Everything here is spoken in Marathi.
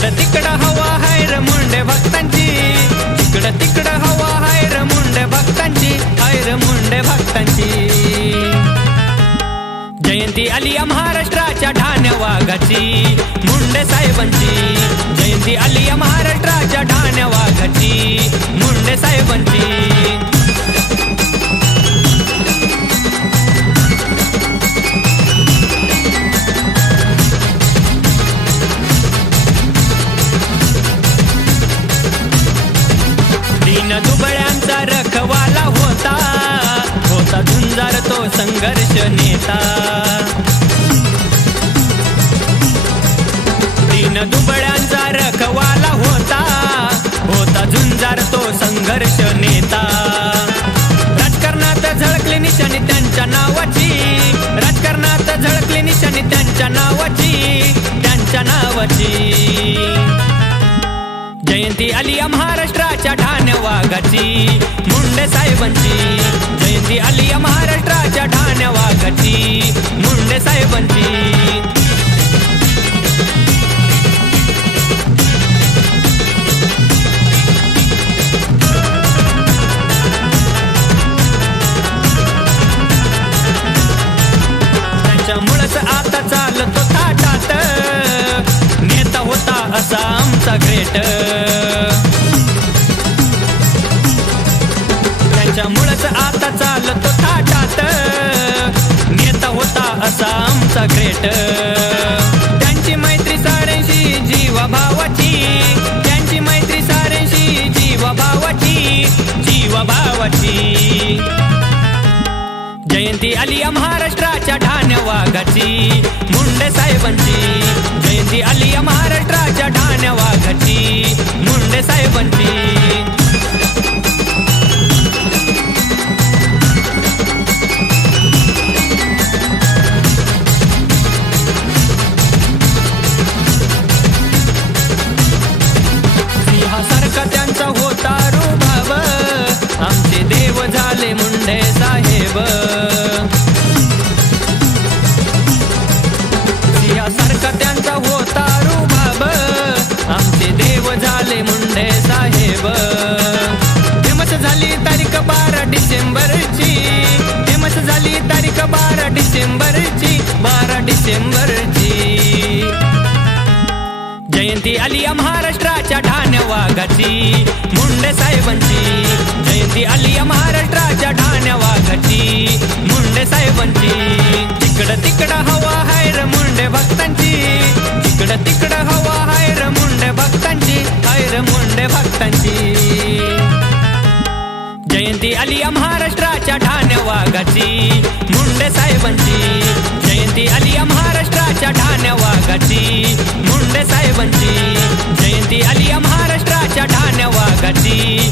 जिकडं तिकडं हवा हाय र मुंडे भक्तांची, जिकडं तिकडं हवा हाय र मुंडे भक्तांची, हाय र मुंडे भक्तांची। जयंती आली या महाराष्ट्राच्या ठाण्या वाघाची, मुंडे साहेबांची। जयंती आली या महाराष्ट्राच्या ठाण्या वाघाची, मुंडे साहेबांची। दीन दुबळ्यांचा रखवाला होता, होता झुंजार तो संघर्ष नेता। दीन दुबळ्यांचा रखवाला होता, होता झुंजार तो संघर्ष नेता। राजकारणात झळकली निशाणी त्यांच्या नावाची, राजकारणात झळकली निशाणी त्यांच्या नावाची, त्यांच्या नावाची। जयंती आली या महाराष्ट्राच्या ठाण्या वाघाची, मुंडे साहेबांची। जयंती आली या महाराष्ट्राच्या ठाण्या वाघाची, मुंडे साहेबांची। त्यांच्यामुळंच आता चालतो थाटात, नेता होता असा आमचा ग्रेट। त्यांच्यामुळंच आता चालतो थाटात, नेता होता असा आमचा ग्रेट। त्यांची मैत्री साऱ्यांशी जीवा भावाची, त्यांची मैत्री साऱ्यांशी जीवा भावाची, जीवा भावाची। जयंती आली या महाराष्ट्राच्या ठाण्या वाघाची, मुंडे साहेबांची। जयंती आली या महाराष्ट्राच्या ठाण्या वाघाची, मुंडे साहेबांची। सिंहासारखा त्यांचा होता रुबाब, आमचे देव झाले मुंडे साहेब। सिंहासारखा त्यांचा होता रुबाब, आमचे देव झाले मुंडे साहेब। फेमस झाली तारीख 12 डिसेंबरची, फेमस झाली तारीख 12 डिसेंबरची, 12 डिसेंबरची। जयंती आली या महाराष्ट्राच्या ठाण्या वाघाची, मुंडे साहेबांची। जयंती आली या महाराष्ट्राच्या ठाण्या वाघाची, मुंडे साहेबांची। जिकडं तिकडं हवा हाय र मुंडे भक्तांची, जिकडं तिकडं हवा हाय र मुंडे भक्तांची, हाय र मुंडे भक्तांची। जयंती आली या महाराष्ट्राच्या ठाण्या वाघाची, मुंडे साहेबांची। जयंती आली या महाराष्ट्राच्या ठाण्या वाघाची, मुंडे साहेबांची। जयंती आली या महाराष्ट्राच्या ठाण्या वाघाची,